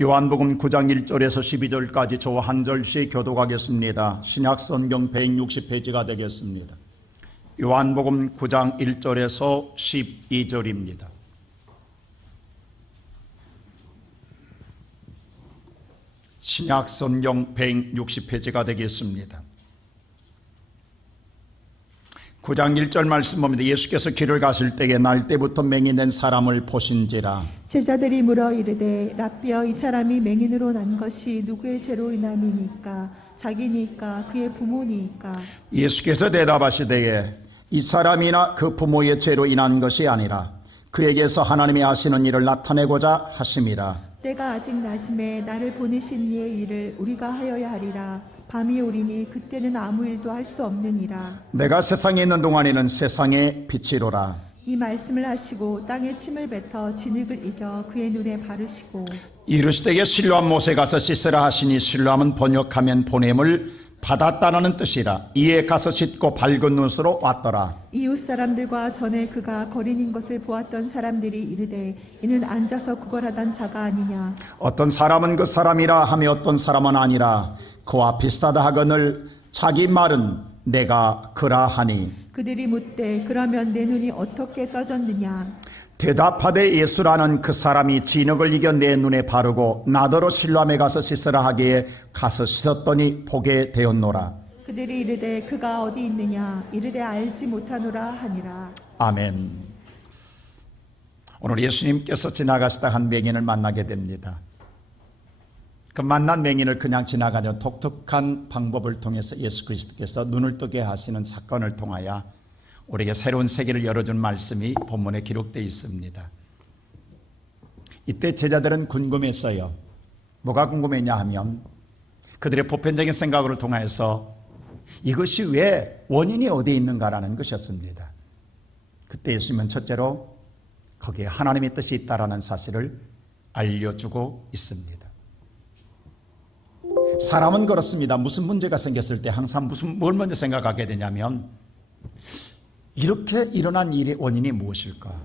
요한복음 9장 1절에서 12절까지 저 한 절씩 교독하겠습니다. 신약성경 160페이지가 되겠습니다. 요한복음 9장 1절에서 12절입니다. 신약성경 160페이지가 되겠습니다. 9장 1절 말씀 봅니다. 예수께서 길을 가실 때에 날 때부터 맹인된 사람을 보신지라. 제자들이 물어 이르되 라삐여, 이 사람이 맹인으로 난 것이 누구의 죄로 인함이니까? 자기니까 그의 부모니까? 예수께서 대답하시되 이 사람이나 그 부모의 죄로 인한 것이 아니라 그에게서 하나님이 하시는 일을 나타내고자 하심이라. 때가 아직 나심에 나를 보내신 이의 일을 우리가 하여야 하리라. 밤이 오리니 그때는 아무 일도 할 수 없느니라. 내가 세상에 있는 동안에는 세상의 빛이로라. 이 말씀을 하시고 땅에 침을 뱉어 진흙을 이겨 그의 눈에 바르시고 이르시되 실로암 못에 가서 씻으라 하시니 실로암은 번역하면 보냄을 받았다는 뜻이라. 이에 가서 씻고 밝은 눈으로 왔더라. 이웃 사람들과 전에 그가 거린인 것을 보았던 사람들이 이르되 이는 앉아서 구걸하던 자가 아니냐. 어떤 사람은 그 사람이라 하며 어떤 사람은 아니라 그와 비슷하다 하거늘 자기 말은 내가 그라 하니. 그들이 묻되 그러면 내 눈이 어떻게 떠졌느냐. 대답하되 예수라는 그 사람이 진흙을 이겨 내 눈에 바르고 나더러 실로암에 가서 씻으라 하기에 가서 씻었더니 보게 되었노라. 그들이 이르되 그가 어디 있느냐. 이르되 알지 못하노라 하니라. 아멘. 오늘 예수님께서 지나가시다 한 맹인을 만나게 됩니다. 그 만난 맹인을 그냥 지나가는 독특한 방법을 통해서 예수 그리스도께서 눈을 뜨게 하시는 사건을 통하여 우리에게 새로운 세계를 열어준 말씀이 본문에 기록되어 있습니다. 이때 제자들은 궁금했어요. 뭐가 궁금했냐 하면 그들의 보편적인 생각으로 통하여서 이것이 왜 원인이 어디에 있는가라는 것이었습니다. 그때 예수님은 첫째로 거기에 하나님의 뜻이 있다라는 사실을 알려주고 있습니다. 사람은 그렇습니다. 무슨 문제가 생겼을 때 항상 뭘 먼저 생각하게 되냐면 이렇게 일어난 일의 원인이 무엇일까?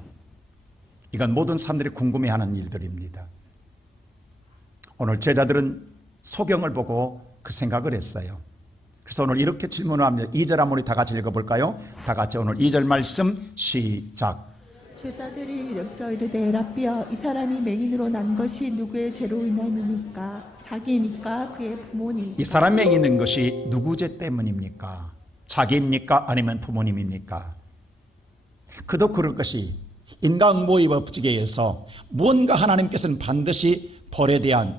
이건 모든 사람들이 궁금해하는 일들입니다. 오늘 제자들은 소경을 보고 그 생각을 했어요. 그래서 오늘 이렇게 질문을 합니다. 2절 한번 다 같이 읽어볼까요? 다 같이 오늘 2절 말씀 시작. 제자들이 이르되 라삐여, 이 사람이 맹인으로 난 것이 누구의 죄로 인함이니까? 자기니까 그의 부모니? 이 사람 맹인인 것이 누구 죄 때문입니까? 자기입니까? 아니면 부모님입니까? 그도 그럴 것이 인과응보의 법칙에 의해서 무언가 하나님께서는 반드시 벌에 대한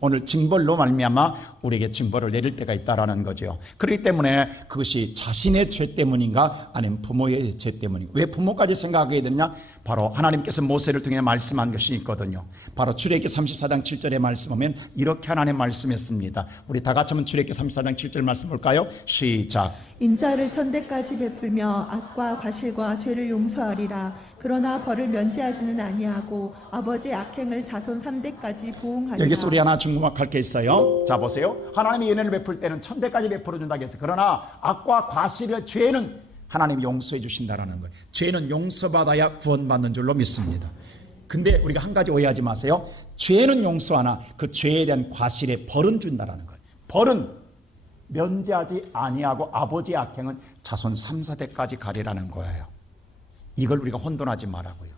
오늘 징벌로 말미암아 우리에게 징벌을 내릴 때가 있다라는 거죠. 그렇기 때문에 그것이 자신의 죄 때문인가 아니면 부모의 죄 때문인가. 왜 부모까지 생각하게 되느냐? 바로 하나님께서 모세를 통해 말씀한 것이 있거든요. 바로 출애굽기 34장 7절에 말씀하면 이렇게 하나님 말씀했습니다. 우리 다 같이 한번 출애굽기 34장 7절 말씀 볼까요? 시작. 인자를 천대까지 베풀며 악과 과실과 죄를 용서하리라. 그러나 벌을 면제하지는 아니하고 아버지의 악행을 자손 3대까지 보응하리라. 여기서 우리 하나 주목할 게 있어요. 자 보세요. 하나님이 은혜를 베풀 때는 천대까지 베풀어 준다고 했어요. 그러나 악과 과실의 죄는 하나님이 용서해 주신다라는 거예요. 죄는 용서받아야 구원받는 줄로 믿습니다. 근데 우리가 한 가지 오해하지 마세요. 죄는 용서하나 그 죄에 대한 과실에 벌은 준다라는 거예요. 벌은 면제하지 아니하고 아버지의 악행은 자손 3, 4대까지 가리라는 거예요. 이걸 우리가 혼돈하지 말라고요.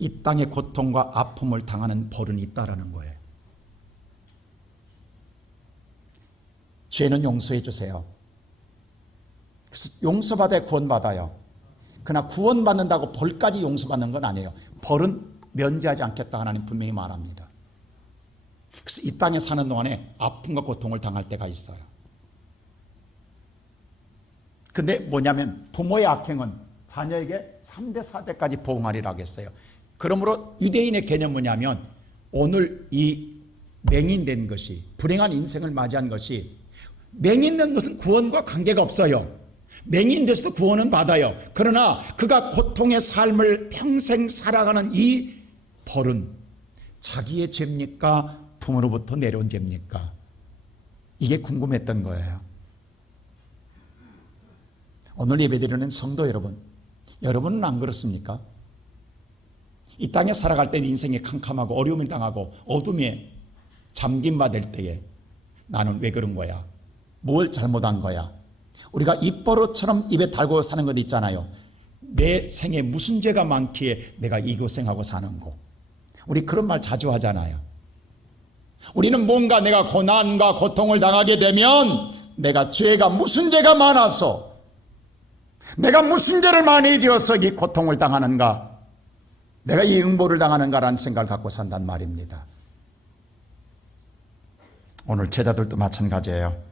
이 땅의 고통과 아픔을 당하는 벌은 있다라는 거예요. 죄는 용서해 주세요. 그래서 용서받아야 구원받아요. 그러나 구원받는다고 벌까지 용서받는 건 아니에요. 벌은 면제하지 않겠다 하나님 분명히 말합니다. 그래서 이 땅에 사는 동안에 아픔과 고통을 당할 때가 있어요. 근데 뭐냐면 부모의 악행은 자녀에게 3대 4대까지 보응하리라고 했어요. 그러므로 유대인의 개념은 뭐냐면 오늘 이 맹인된 것이 불행한 인생을 맞이한 것이 맹인된 것은 구원과 관계가 없어요. 맹인돼서도 구원은 받아요. 그러나 그가 고통의 삶을 평생 살아가는 이 벌은 자기의 죄입니까? 부모로부터 내려온 죄입니까? 이게 궁금했던 거예요. 오늘 예배드리는 성도 여러분, 여러분은 안 그렇습니까? 이 땅에 살아갈 때 인생이 캄캄하고 어려움을 당하고 어둠에 잠긴 바 될 때에 나는 왜 그런 거야? 뭘 잘못한 거야? 우리가 입버릇처럼 입에 달고 사는 것 있잖아요. 내 생에 무슨 죄가 많기에 내가 이 고생하고 사는 거. 우리 그런 말 자주 하잖아요. 우리는 뭔가 내가 고난과 고통을 당하게 되면 내가 죄가 무슨 죄가 많아서 내가 무슨 죄를 많이 지어서 이 고통을 당하는가, 내가 이 응보를 당하는가라는 생각을 갖고 산단 말입니다. 오늘 제자들도 마찬가지예요.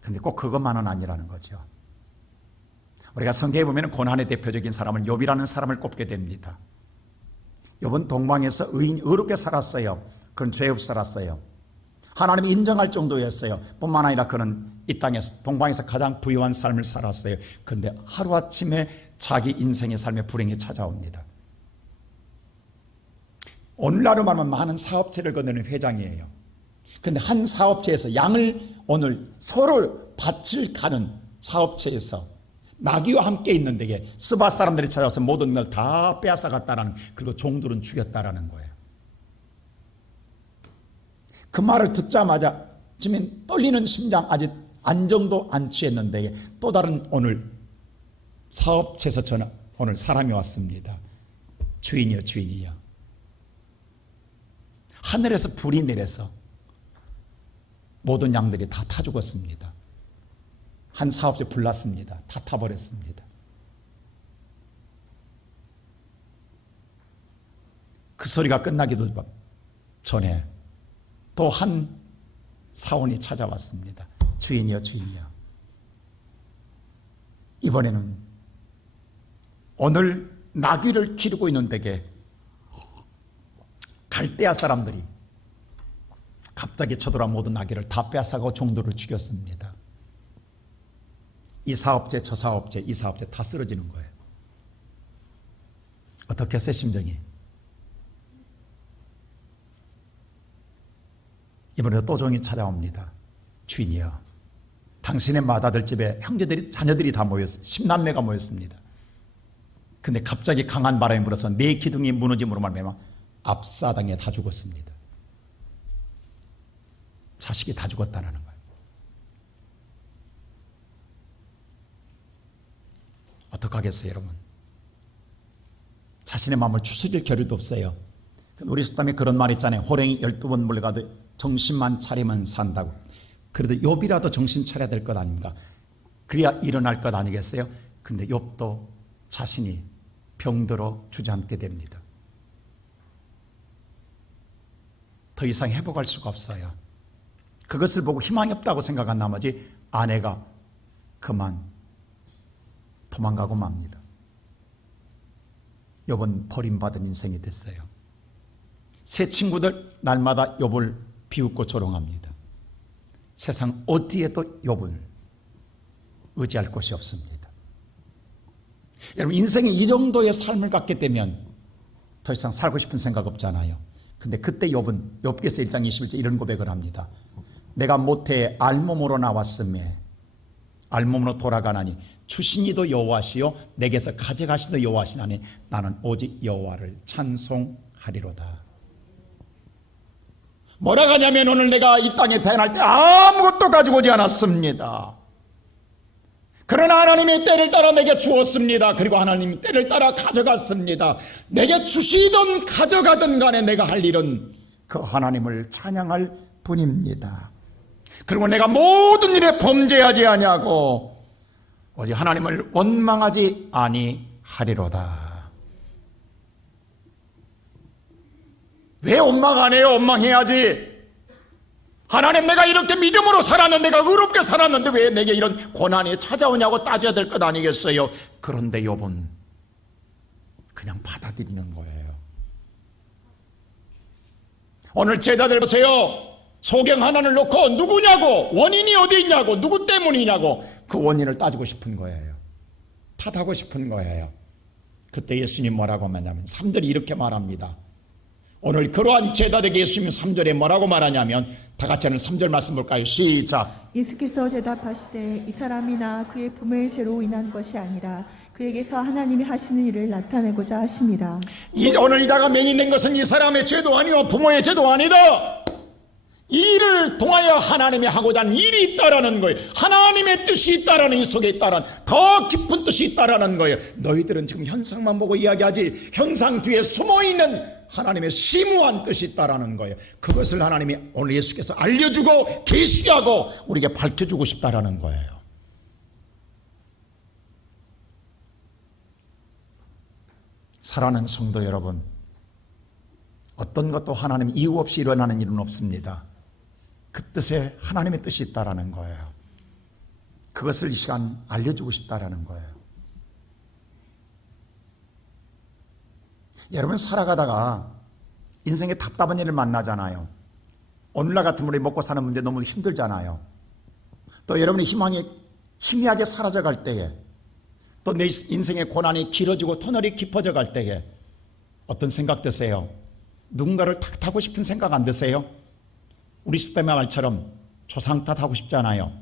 근데 꼭 그것만은 아니라는 거죠. 우리가 성경에 보면 고난의 대표적인 사람은 욥이라는 사람을 꼽게 됩니다. 욥은 동방에서 의롭게 살았어요. 그는 죄 없이 살았어요. 하나님이 인정할 정도였어요. 뿐만 아니라 그는 이 땅에서 동방에서 가장 부유한 삶을 살았어요. 그런데 하루아침에 자기 인생의 삶의 불행이 찾아옵니다. 오늘날로 말하면 많은 사업체를 거느리는 회장이에요. 그런데 한 사업체에서 양을 오늘 서로 밭을 가는 사업체에서 나귀와 함께 있는 데에 스바 사람들이 찾아와서 모든 걸 다 빼앗아갔다라는, 그리고 종들은 죽였다라는 거예요. 그 말을 듣자마자 지금 떨리는 심장, 아직 안정도 안 취했는데 또 다른 오늘 사업체에서 전화, 오늘 사람이 왔습니다. 주인이요, 주인이요. 하늘에서 불이 내려서 모든 양들이 다 타 죽었습니다. 한 사업체 불났습니다. 다 타버렸습니다. 그 소리가 끝나기도 전에 또 한 사원이 찾아왔습니다. 주인이요, 주인이요. 이번에는 오늘 나귀를 기르고 있는 댁에 갈대아 사람들이 갑자기 쳐들어와 모든 나귀를 다 빼앗아가고 종들을 죽였습니다. 이 사업체, 저 사업체, 이 사업체 다 쓰러지는 거예요. 어떻겠어요, 심정이? 이번에도 또 종이 찾아옵니다. 주인이여, 당신의 맏아들 집에 형제들이, 자녀들이 다 모였어요. 10남매가 모였습니다. 근데 갑자기 강한 바람이 불어서 네 기둥이 무너짐으로 말미암아 앞사당에 다 죽었습니다. 자식이 다 죽었다는 거예요. 어떡하겠어요, 여러분? 자신의 마음을 추스릴 겨를도 없어요. 우리 속담에 그런 말 있잖아요. 호랭이 12번 물려가도 정신만 차리면 산다고. 그래도 욥이라도 정신 차려야 될 것 아닌가? 그래야 일어날 것 아니겠어요? 근데 욥도 자신이 병들어 주저앉게 됩니다. 더 이상 회복할 수가 없어요. 그것을 보고 희망이 없다고 생각한 나머지 아내가 그만 도망가고 맙니다. 욥은 버림받은 인생이 됐어요. 새 친구들 날마다 욥을 비웃고 조롱합니다. 세상 어디에도 욥을 의지할 곳이 없습니다. 여러분, 인생이 이 정도의 삶을 갖게 되면 더 이상 살고 싶은 생각 없잖아요. 근데 그때 욥은 욥기서 1장 21절 이런 고백을 합니다. 내가 모태에 알몸으로 나왔음에 알몸으로 돌아가나니 주신이도 여호와시요 내게서 가져가시도 여호와시나니 나는 오직 여호와를 찬송하리로다. 뭐라 하냐면 오늘 내가 이 땅에 태어날 때 아무것도 가지고 오지 않았습니다. 그러나 하나님이 때를 따라 내게 주었습니다. 그리고 하나님이 때를 따라 가져갔습니다. 내게 주시든 가져가든 간에 내가 할 일은 그 하나님을 찬양할 뿐입니다. 그리고 내가 모든 일에 범죄하지 아니하고 오직 하나님을 원망하지 아니하리로다. 왜 원망 안 해요? 원망해야지. 하나님, 내가 이렇게 믿음으로 살았는데, 내가 의롭게 살았는데 왜 내게 이런 고난이 찾아오냐고 따져야 될 것 아니겠어요? 그런데 욥은 그냥 받아들이는 거예요. 오늘 제자들 보세요. 소경 하나를 놓고 누구냐고, 원인이 어디 있냐고, 누구 때문이냐고 그 원인을 따지고 싶은 거예요. 탓하고 싶은 거예요. 그때 예수님 뭐라고 말하냐면 3절이 이렇게 말합니다. 오늘 그러한 제자들에게 예수님은 3절에 뭐라고 말하냐면 다 같이 하는 3절 말씀 볼까요? 시작. 예수께서 대답하시되 이 사람이나 그의 부모의 죄로 인한 것이 아니라 그에게서 하나님이 하시는 일을 나타내고자 하심이라. 오늘 이다가 맹인된 것은 이 사람의 죄도 아니요 부모의 죄도 아니다. 이 일을 통하여 하나님이 하고자 하는 일이 있다라는 거예요. 하나님의 뜻이 있다라는, 이 속에 있다라는 더 깊은 뜻이 있다라는 거예요. 너희들은 지금 현상만 보고 이야기하지, 현상 뒤에 숨어있는 하나님의 심오한 뜻이 있다라는 거예요. 그것을 하나님이 오늘 예수께서 알려주고 계시게 하고 우리에게 밝혀주고 싶다라는 거예요. 사랑하는 성도 여러분, 어떤 것도 하나님 이유 없이 일어나는 일은 없습니다. 그 뜻에 하나님의 뜻이 있다라는 거예요. 그것을 이 시간 알려주고 싶다라는 거예요. 여러분, 살아가다가 인생에 답답한 일을 만나잖아요. 오늘날 같으면 우리 먹고 사는 문제 너무 힘들잖아요. 또 여러분의 희망이 희미하게 사라져갈 때에, 또 내 인생의 고난이 길어지고 터널이 깊어져 갈 때에 어떤 생각 드세요? 누군가를 탓하고 싶은 생각 안 드세요? 우리 스테마 말처럼 조상 탓하고 싶잖아요.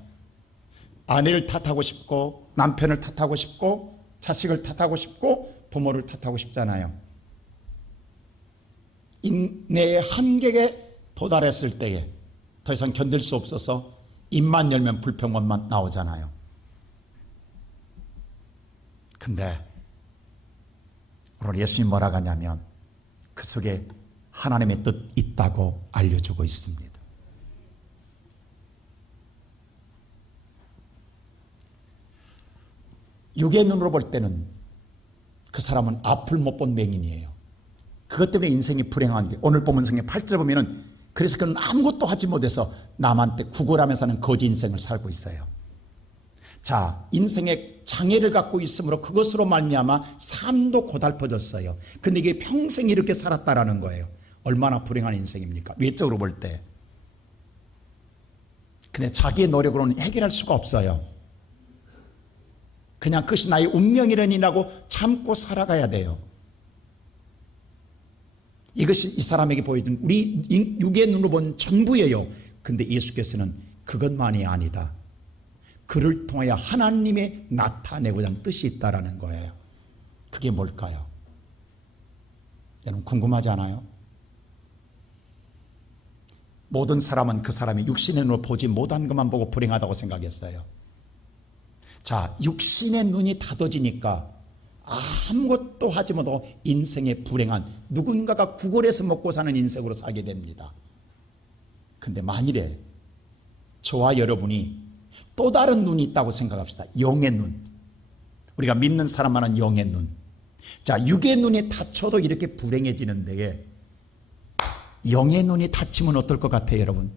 아내를 탓하고 싶고, 남편을 탓하고 싶고, 자식을 탓하고 싶고, 부모를 탓하고 싶잖아요. 인내의 한계에 도달했을 때에 더 이상 견딜 수 없어서 입만 열면 불평원만 나오잖아요. 근데 오늘 예수님이 뭐라고 하냐면 그 속에 하나님의 뜻 있다고 알려주고 있습니다. 육의 눈으로 볼 때는 그 사람은 앞을 못 본 맹인이에요. 그것 때문에 인생이 불행한 게, 오늘 본문 성경 8절 보면은 그래서 그는 아무것도 하지 못해서 남한테 구걸하며 사는 거지 인생을 살고 있어요. 자, 인생의 장애를 갖고 있으므로 그것으로 말미암아 삶도 고달퍼졌어요. 근데 이게 평생 이렇게 살았다라는 거예요. 얼마나 불행한 인생입니까? 외적으로 볼 때. 근데 자기의 노력으로는 해결할 수가 없어요. 그냥 그것이 나의 운명이라니라고 참고 살아가야 돼요. 이것이 이 사람에게 보여준 우리 육의 눈으로 본 전부예요. 근데 예수께서는 그것만이 아니다. 그를 통하여 하나님의 나타내고자 하는 뜻이 있다라는 거예요. 그게 뭘까요? 여러분 궁금하지 않아요? 모든 사람은 그 사람이 육신의 눈으로 보지 못한 것만 보고 불행하다고 생각했어요. 자, 육신의 눈이 닫아지니까 아무것도 하지 못하고 인생의 불행한, 누군가가 구걸해서 먹고 사는 인생으로 살게 됩니다. 근데 만일에 저와 여러분이 또 다른 눈이 있다고 생각합시다. 영의 눈. 우리가 믿는 사람만은 영의 눈. 자, 육의 눈이 닫혀도 이렇게 불행해지는데 영의 눈이 닫히면 어떨 것 같아요, 여러분?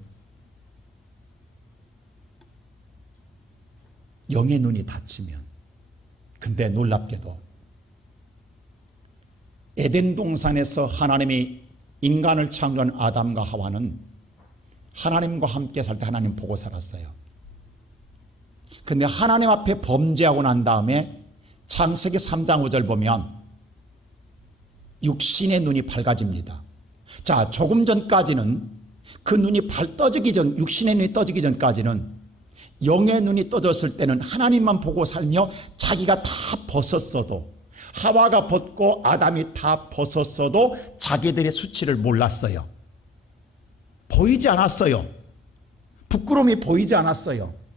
영의 눈이 닫히면. 근데 놀랍게도 에덴 동산에서 하나님이 인간을 창조한 아담과 하와는 하나님과 함께 살 때 하나님 보고 살았어요. 근데 하나님 앞에 범죄하고 난 다음에 창세기 3장 5절 보면 육신의 눈이 밝아집니다. 자, 조금 전까지는 그 눈이 떠지기 전, 육신의 눈이 떠지기 전까지는 영의 눈이 떠졌을 때는 하나님만 보고 살며 자기가 다 벗었어도, 하와가 벗고 아담이 다 벗었어도 자기들의 수치를 몰랐어요. 보이지 않았어요. 부끄러움이 보이지 않았어요.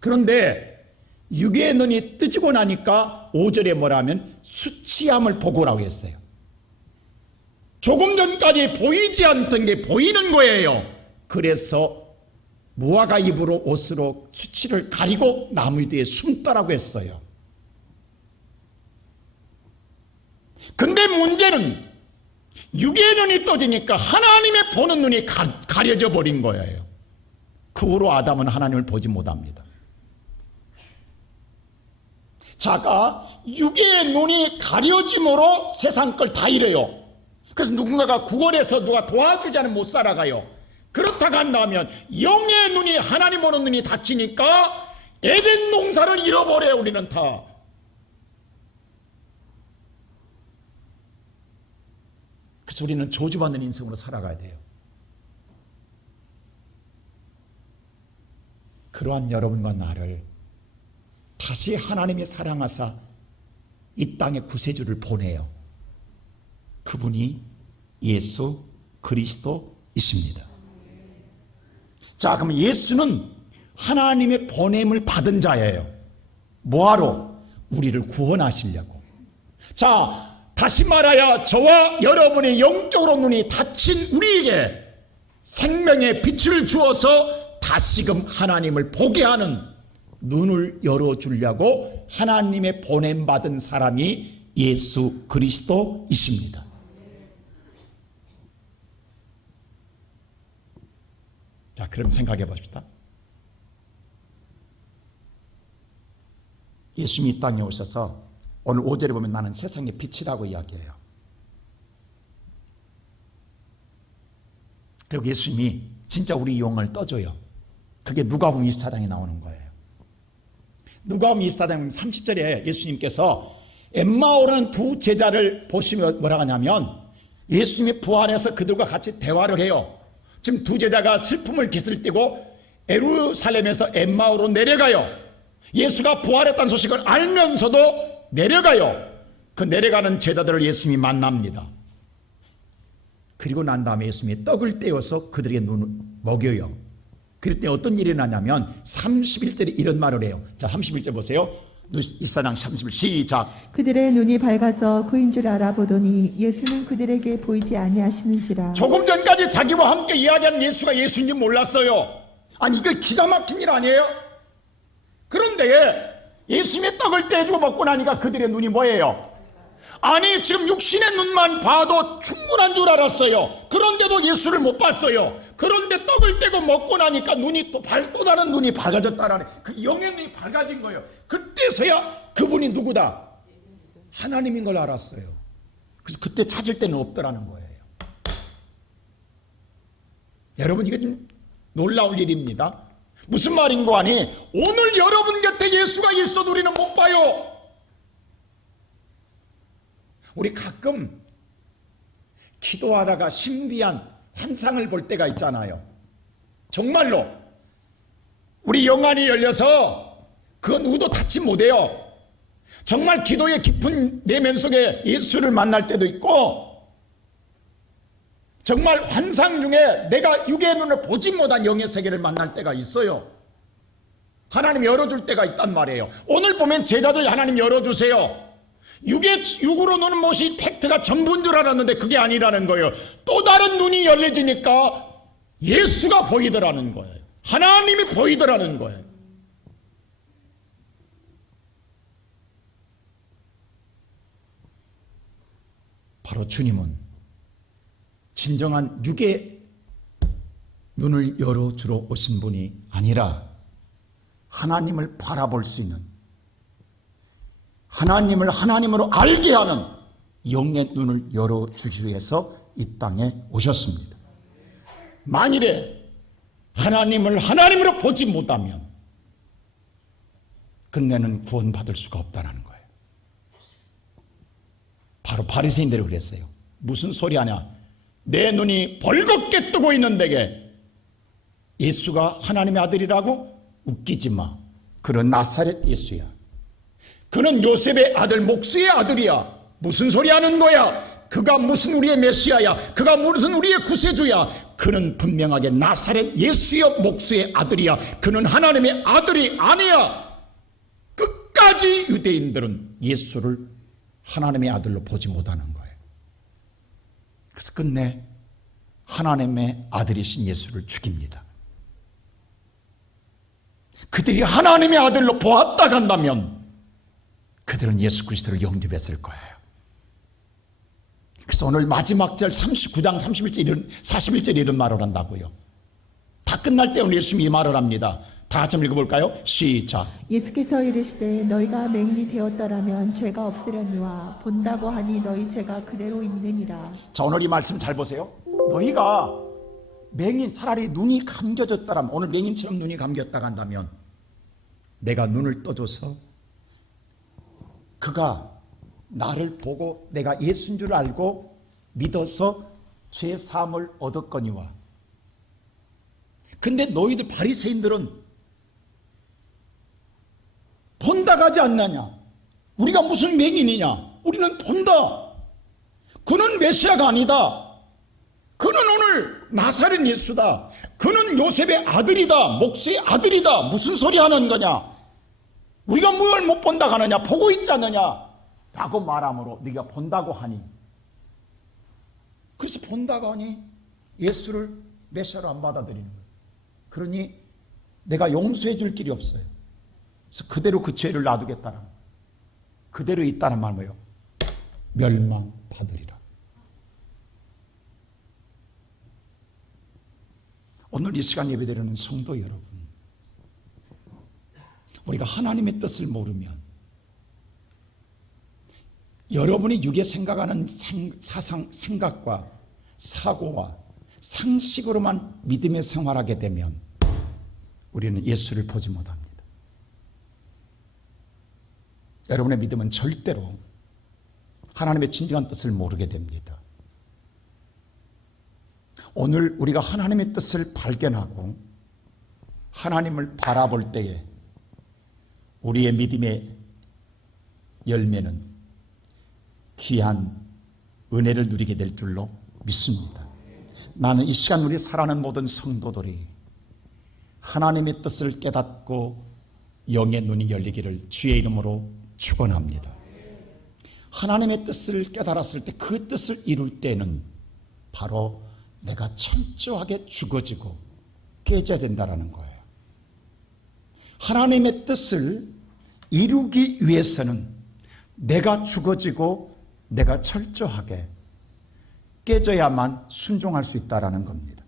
그런데 육의 눈이 뜨지고 나니까 5절에 뭐라 하면 수치함을 보고라고 했어요. 조금 전까지 보이지 않던 게 보이는 거예요. 그래서 무화과 잎으로 옷으로 수치를 가리고 나무 뒤에 숨더라고 했어요. 근데 문제는 육의 눈이 떠지니까 하나님의 보는 눈이 가려져 버린 거예요. 그 후로 아담은 하나님을 보지 못합니다. 자가 육의 눈이 가려짐으로 세상 걸 다 잃어요. 그래서 누군가가 구걸해서 누가 도와주지 않으면 못 살아가요. 그렇다고 한다면 영의 눈이, 하나님 보는 눈이 닫히니까 에덴 농사를 잃어버려요. 우리는 다. 그래서 우리는 저주받는 인생으로 살아가야 돼요. 그러한 여러분과 나를 다시 하나님이 사랑하사 이 땅에 구세주를 보내요. 그분이 예수 그리스도이십니다. 자, 그럼 예수는 하나님의 보냄을 받은 자예요. 뭐하러? 우리를 구원하시려고. 자, 다시 말하여 저와 여러분의 영적으로 눈이 닫힌 우리에게 생명의 빛을 주어서 다시금 하나님을 보게 하는 눈을 열어주려고 하나님의 보냄받은 사람이 예수 그리스도이십니다. 자, 그럼 생각해 봅시다. 예수님이 이 땅에 오셔서 오늘 5절에 보면 나는 세상의 빛이라고 이야기해요. 그리고 예수님이 진짜 우리 영을 떠줘요. 그게 누가복음 24장에 나오는 거예요. 누가복음 24장 30절에 예수님께서 엠마오라는 두 제자를 보시면 뭐라고 하냐면 예수님이 부활해서 그들과 같이 대화를 해요. 지금 두 제자가 슬픔을 깃들띠고 예루살렘에서 엠마오로 내려가요. 예수가 부활했다는 소식을 알면서도 내려가요. 그 내려가는 제자들을 예수님이 만납니다. 그리고 난 다음에 예수님이 떡을 떼어서 그들에게 눈을 먹여요. 그럴 때 어떤 일이 나냐면 31절에 이런 말을 해요. 자, 31절 보세요. 24장 31 시작. 그들의 눈이 밝아져 그인 줄 알아보더니 예수는 그들에게 보이지 아니하시는지라. 조금 전까지 자기와 함께 이야기한 예수가 예수인지 몰랐어요. 아니, 이거 기가 막힌 일 아니에요? 그런데 예수님의 떡을 떼주고 먹고 나니까 그들의 눈이 뭐예요? 아니, 지금 육신의 눈만 봐도 충분한 줄 알았어요. 그런데도 예수를 못 봤어요. 그런데 떡을 떼고 먹고 나니까 눈이 또 다른 눈이 밝아졌다라는, 그 영의 눈이 밝아진 거예요. 그때서야 그분이 누구다? 하나님인 걸 알았어요. 그래서 그때 찾을 때는 없더라는 거예요. 여러분, 이게 좀 놀라울 일입니다. 무슨 말인 거 아니? 오늘 여러분 곁에 예수가 있어도 우리는 못 봐요. 우리 가끔 기도하다가 신비한 환상을 볼 때가 있잖아요. 정말로 우리 영안이 열려서 그건 누구도 닫지 못해요. 정말 기도의 깊은 내면 속에 예수를 만날 때도 있고, 정말 환상 중에 내가 육의 눈을 보지 못한 영의 세계를 만날 때가 있어요. 하나님 열어줄 때가 있단 말이에요. 오늘 보면 제자들 하나님 열어주세요. 육으로 노는 것이 팩트가 전부인 줄 알았는데 그게 아니라는 거예요. 또 다른 눈이 열려지니까 예수가 보이더라는 거예요. 하나님이 보이더라는 거예요. 바로 주님은 진정한 육의 눈을 열어주러 오신 분이 아니라 하나님을 바라볼 수 있는, 하나님을 하나님으로 알게 하는 영의 눈을 열어주기 위해서 이 땅에 오셨습니다. 만일에 하나님을 하나님으로 보지 못하면 그네는 구원받을 수가 없다는 거예요. 바로 바리새인들이 그랬어요. 무슨 소리 하냐? 내 눈이 벌겋게 뜨고 있는데게 예수가 하나님의 아들이라고? 웃기지 마. 그는 나사렛 예수야. 그는 요셉의 아들 목수의 아들이야. 무슨 소리 하는 거야? 그가 무슨 우리의 메시아야? 그가 무슨 우리의 구세주야? 그는 분명하게 나사렛 예수의 목수의 아들이야. 그는 하나님의 아들이 아니야. 끝까지 유대인들은 예수를 하나님의 아들로 보지 못하는 거예요. 그래서 끝내 하나님의 아들이신 예수를 죽입니다. 그들이 하나님의 아들로 보았다 간다면 그들은 예수 그리스도를 영접했을 거예요. 그래서 오늘 마지막 절 39장 41절 이런 말을 한다고요. 다 끝날 때 오늘 예수님이 이 말을 합니다. 다 같이 읽어볼까요? 시작. 예수께서 이르시되 너희가 맹인이 되었더라면 죄가 없으려니와 본다고 하니 너희 죄가 그대로 있느니라. 자, 오늘 이 말씀 잘 보세요. 너희가 맹인, 차라리 눈이 감겨졌다면, 오늘 맹인처럼 눈이 감겼다 간다면 내가 눈을 떠줘서 그가 나를 보고 내가 예수인 줄 알고 믿어서 죄 사함을 얻었거니와. 근데 너희들 바리새인들은 본다고 하지 않느냐? 우리가 무슨 맹인이냐? 우리는 본다. 그는 메시아가 아니다. 그는 오늘 나사렛 예수다. 그는 요셉의 아들이다. 목수의 아들이다. 무슨 소리 하는 거냐? 우리가 뭘 못 본다고 하느냐? 보고 있지 않느냐? 라고 말하므로 네가 본다고 하니. 그래서 본다고 하니 예수를 메시아로 안 받아들이는 거예요. 그러니 내가 용서해 줄 길이 없어요. 그래서 그대로 그 죄를 놔두겠다는 거예요. 그대로 있다는 말 뭐예요? 멸망받으리라. 오늘 이 시간 예배드리는 성도 여러분, 우리가 하나님의 뜻을 모르면 여러분이 육에 생각하는 생각과 사고와 상식으로만 믿음의 생활하게 되면 우리는 예수를 보지 못합니다. 여러분의 믿음은 절대로 하나님의 진정한 뜻을 모르게 됩니다. 오늘 우리가 하나님의 뜻을 발견하고 하나님을 바라볼 때에 우리의 믿음의 열매는 귀한 은혜를 누리게 될 줄로 믿습니다. 나는 이 시간 우리 살아가는 모든 성도들이 하나님의 뜻을 깨닫고 영의 눈이 열리기를 주의 이름으로 축원합니다. 하나님의 뜻을 깨달았을 때 그 뜻을 이룰 때는 바로 내가 철저하게 죽어지고 깨져야 된다는 거예요. 하나님의 뜻을 이루기 위해서는 내가 죽어지고 내가 철저하게 깨져야만 순종할 수 있다는 겁니다.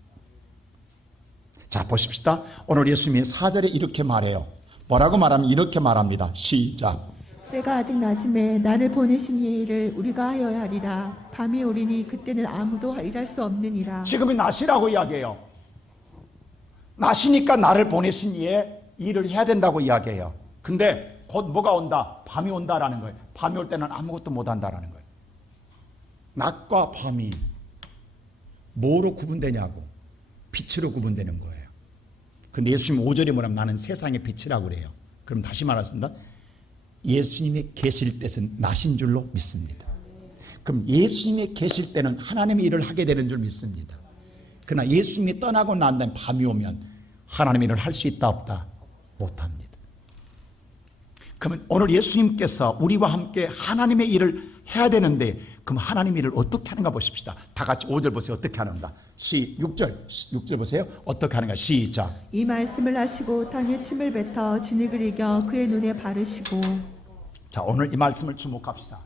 자, 보십시다. 오늘 예수님이 4절에 이렇게 말해요. 뭐라고 말하면 이렇게 말합니다. 시작. 때가 아직 낮음에 나를 보내신 이의 일을 우리가 하여야 하리라. 밤이 오리니 그때는 아무도 일할 수 없느니라. 지금이 낮이라고 이야기해요. 낮이니까 나를 보내신 이의 일을 해야 된다고 이야기해요. 근데 곧 뭐가 온다? 밤이 온다라는 거예요. 밤이 올 때는 아무것도 못 한다라는 거예요. 낮과 밤이 뭐로 구분되냐고? 빛으로 구분되는 거예요. 근데 예수님 5절에 뭐냐면 나는 세상의 빛이라고 그래요. 그럼 다시 말하겠습니다. 예수님이 계실 때는 낮인 줄로 믿습니다. 그럼 예수님이 계실 때는 하나님의 일을 하게 되는 줄 믿습니다. 그러나 예수님이 떠나고 난 다음에 밤이 오면 하나님의 일을 할 수 있다 없다? 못합니다. 그러면 오늘 예수님께서 우리와 함께 하나님의 일을 해야 되는데 그럼 하나님의 일을 어떻게 하는가 보십시다. 다 같이 5절 보세요. 어떻게 하는가. 6절 보세요. 어떻게 하는가. 시작. 이 말씀을 하시고 땅에 침을 뱉어 진흙을 이겨 그의 눈에 바르시고. 자, 오늘 이 말씀을 주목합시다.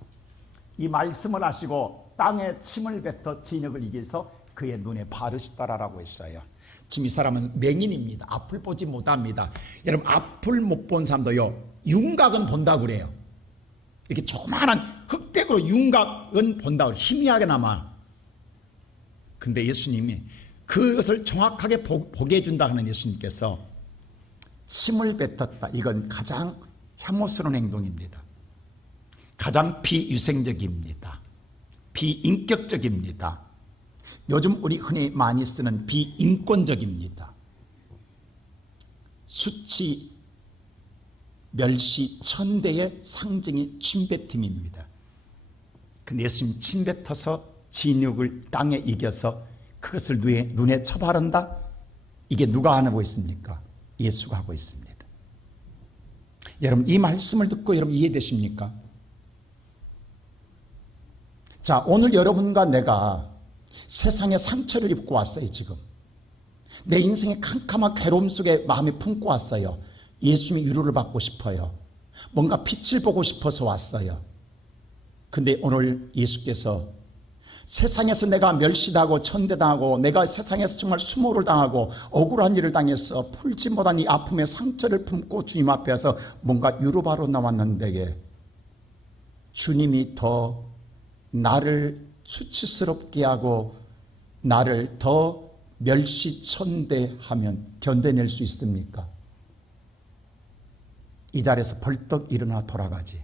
이 말씀을 하시고 땅에 침을 뱉어 진흙을 이겨서 그의 눈에 바르시다라고 했어요. 지금 이 사람은 맹인입니다. 앞을 보지 못합니다. 여러분, 앞을 못 본 사람도요, 윤곽은 본다고 그래요. 이렇게 조그마한 흑백으로 윤곽은 본다고 그래요. 희미하게나마. 근데 예수님이 그것을 정확하게 보게 해준다 하는 예수님께서 침을 뱉었다. 이건 가장 혐오스러운 행동입니다. 가장 비위생적입니다. 비인격적입니다. 요즘 우리 흔히 많이 쓰는 비인권적입니다. 수치, 멸시, 천대의 상징이 침뱉음입니다. 근데 예수님 침뱉어서 진흙을 땅에 이겨서 그것을 눈에 쳐바른다? 이게 누가 하고 있습니까? 예수가 하고 있습니다. 여러분, 이 말씀을 듣고 여러분 이해되십니까? 자, 오늘 여러분과 내가 세상에 상처를 입고 왔어요. 지금 내 인생의 캄캄한 괴로움 속에 마음이 품고 왔어요. 예수님의 위로를 받고 싶어요. 뭔가 빛을 보고 싶어서 왔어요. 근데 오늘 예수께서 세상에서 내가 멸시당하고 천대당하고 내가 세상에서 정말 수모를 당하고 억울한 일을 당해서 풀지 못한 이 아픔의 상처를 품고 주님 앞에 와서 뭔가 위로바로 나왔는데 주님이 더 나를 수치스럽게 하고 나를 더 멸시천대하면 견뎌낼 수 있습니까? 이 자리에서 벌떡 일어나 돌아가지.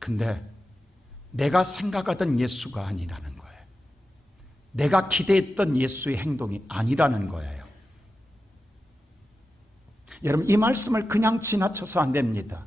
근데 내가 생각하던 예수가 아니라는 거예요. 내가 기대했던 예수의 행동이 아니라는 거예요. 여러분, 이 말씀을 그냥 지나쳐서 안 됩니다.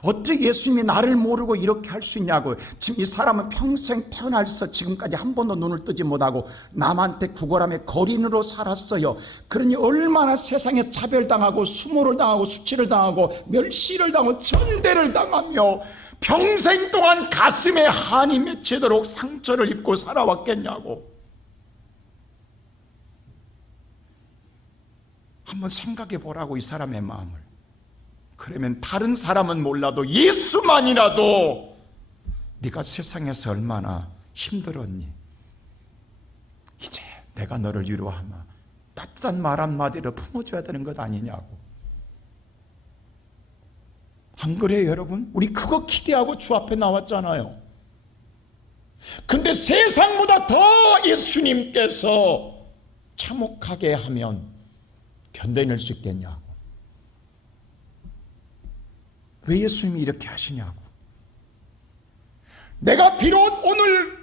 어떻게 예수님이 나를 모르고 이렇게 할 수 있냐고. 지금 이 사람은 평생 태어나서 지금까지 한 번도 눈을 뜨지 못하고 남한테 구걸하며 거린으로 살았어요. 그러니 얼마나 세상에 차별당하고 수모를 당하고 수치를 당하고 멸시를 당하고 천대를 당하며 평생 동안 가슴에 한이 맺히도록 상처를 입고 살아왔겠냐고. 한번 생각해 보라고, 이 사람의 마음을. 그러면 다른 사람은 몰라도 예수만이라도 네가 세상에서 얼마나 힘들었니? 이제 내가 너를 위로하마. 따뜻한 말 한마디로 품어줘야 되는 것 아니냐고. 안 그래요, 여러분? 우리 그거 기대하고 주 앞에 나왔잖아요. 근데 세상보다 더 예수님께서 참혹하게 하면 견뎌낼 수 있겠냐고. 왜 예수님이 이렇게 하시냐고. 내가 비록 오늘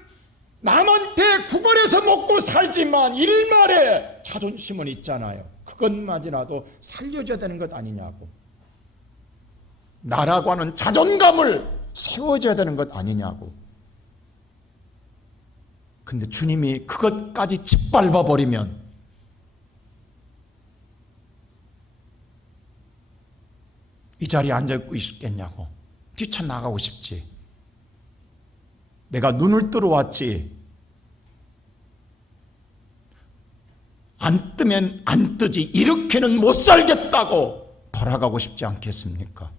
남한테 구걸해서 먹고 살지만 일말의 자존심은 있잖아요. 그것만이라도 살려줘야 되는 것 아니냐고. 나라고 하는 자존감을 세워줘야 되는 것 아니냐고. 근데 주님이 그것까지 짓밟아 버리면 이 자리에 앉아있고 싶겠냐고. 뛰쳐나가고 싶지. 내가 눈을 뜨러 왔지. 안 뜨면 안 뜨지. 이렇게는 못 살겠다고 돌아가고 싶지 않겠습니까?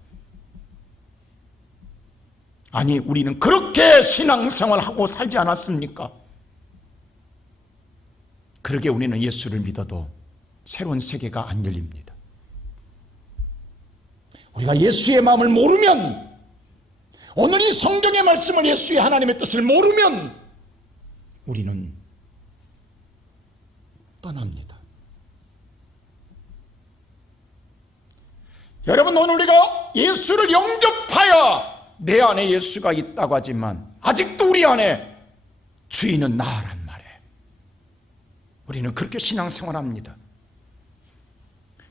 아니, 우리는 그렇게 신앙생활하고 살지 않았습니까? 그러게 우리는 예수를 믿어도 새로운 세계가 안 열립니다. 우리가 예수의 마음을 모르면, 오늘 이 성경의 말씀을, 예수의 하나님의 뜻을 모르면 우리는 떠납니다. 여러분, 오늘 우리가 예수를 영접하여 내 안에 예수가 있다고 하지만 아직도 우리 안에 주인은 나란 말이에요. 우리는 그렇게 신앙생활합니다.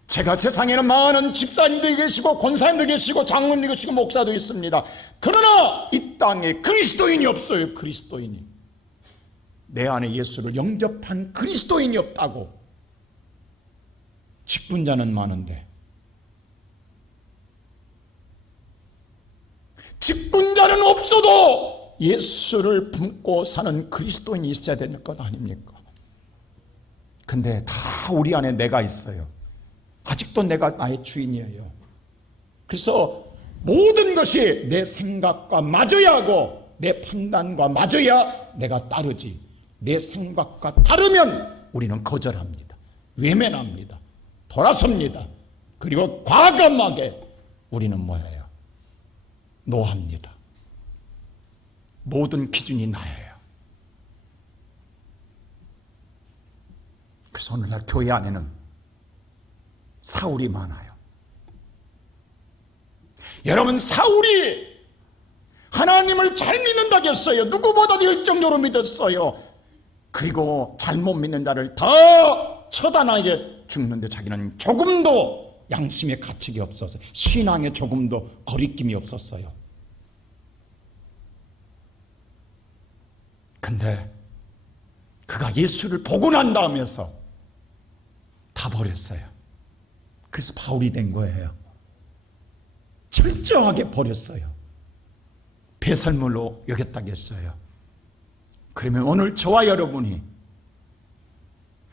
제가 세상에는 많은 집사님도 계시고 권사님도 계시고 장로님도 계시고 목사도 있습니다. 그러나 이 땅에 그리스도인이 없어요. 그리스도인이. 내 안에 예수를 영접한 그리스도인이 없다고. 직분자는 많은데 직분자는 없어도 예수를 품고 사는 그리스도인이 있어야 되는 것 아닙니까? 근데 다 우리 안에 내가 있어요. 아직도 내가 나의 주인이에요. 그래서 모든 것이 내 생각과 맞아야 하고 내 판단과 맞아야 내가 따르지. 내 생각과 다르면 우리는 거절합니다. 외면합니다. 돌아섭니다. 그리고 과감하게 우리는 뭐예요? 노합니다. 모든 기준이 나예요. 그래서 오늘날 교회 안에는 사울이 많아요. 여러분, 사울이 하나님을 잘 믿는다고 했어요. 누구보다도 열정적으로 믿었어요. 그리고 잘못 믿는 자를 더 처단하게 죽는데 자기는 조금도 양심의 가책이 없었어요. 신앙에 조금도 거리낌이 없었어요. 근데 그가 예수를 보고 난 다음에서 다 버렸어요. 그래서 바울이 된 거예요. 철저하게 버렸어요. 배설물로 여겼다겠어요. 그러면 오늘 저와 여러분이